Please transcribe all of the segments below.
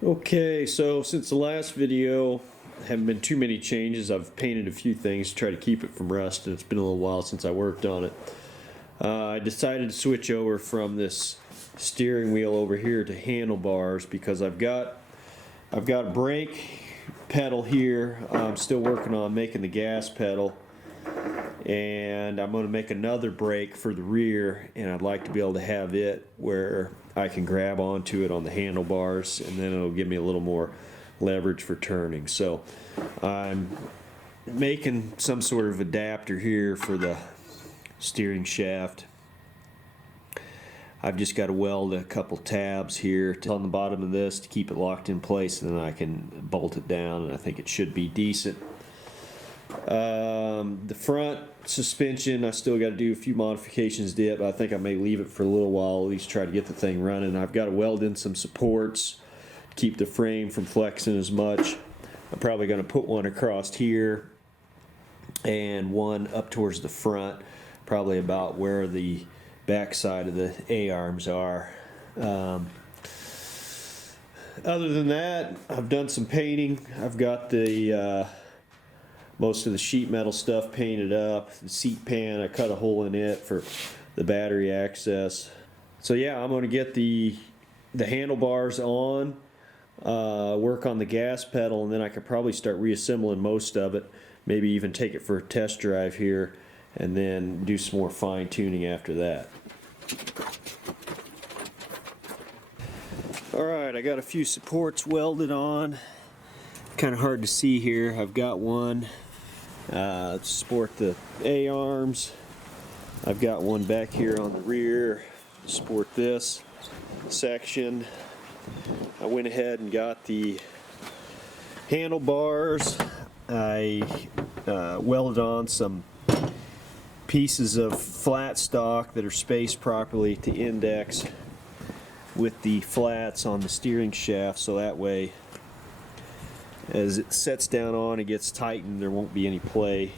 Okay, so since the last video, haven't been too many changes. I've painted a few things to try to keep it from rust, and it's been a little while since I worked on it. I decided to switch over from this steering wheel over here to handlebars because I've got a brake pedal here. I'm still working on making the gas pedal, and I'm going to make another brake for the rear, and I'd like to be able to have it where I can grab onto it on the handlebars, and then it'll give me a little more leverage for turning. So I'm making some sort of adapter here for the steering shaft. I've just got to weld a couple tabs here on the bottom of this to keep it locked in place, and then I can bolt it down, and I think it should be decent. The front suspension, I still got to do a few modifications to it, but I think I may leave it for a little while, at least try to get the thing running. I've got to weld in some supports to keep the frame from flexing as much. I'm probably going to put one across here and one up towards the front, probably about where the back side of the A-arms are. Other than that, I've done some painting. I've got the most of the sheet metal stuff painted up. The seat pan, I cut a hole in it for the battery access. So yeah, I'm going to get the handlebars on, work on the gas pedal, and then I could probably start reassembling most of it. Maybe even take it for a test drive here, and then do some more fine tuning after that. Alright, I got a few supports welded on. Kind of hard to see here. I've got one to support the A-arms. I've got one back here on the rear to support this section. I went ahead and got the handlebars. I welded on some pieces of flat stock that are spaced properly to index with the flats on the steering shaft, so that way as it sets down on, it gets tightened, there won't be any play.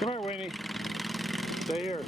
Come here, Winnie. Stay here.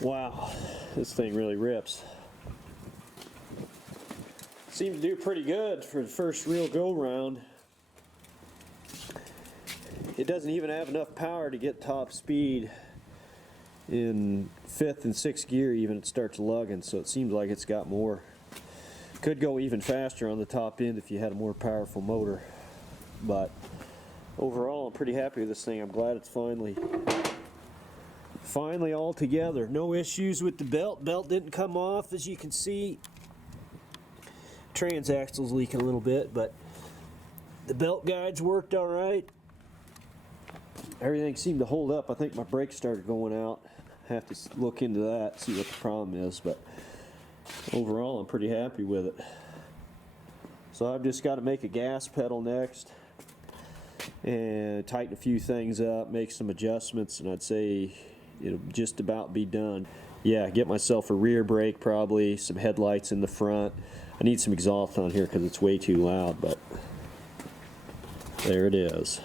Wow, this thing really rips. Seemed to do pretty good for the first real go round. It doesn't even have enough power to get top speed. In 5th and 6th gear even it starts lugging, so it seems like it's got more. Could go even faster on the top end if you had a more powerful motor. But overall I'm pretty happy with this thing. I'm glad it's finally all together. No issues with the belt. Belt didn't come off, as you can see. Transaxle's leaking a little bit, but the belt guides worked all right. Everything seemed to hold up. I think my brakes started going out. Have to look into that, see what the problem is, but overall I'm pretty happy with it. So I've just got to make a gas pedal next and tighten a few things up, make some adjustments, and I'd say it'll just about be done. Yeah, get myself a rear brake, probably some headlights in the front. I need some exhaust on here because it's way too loud, but there it is.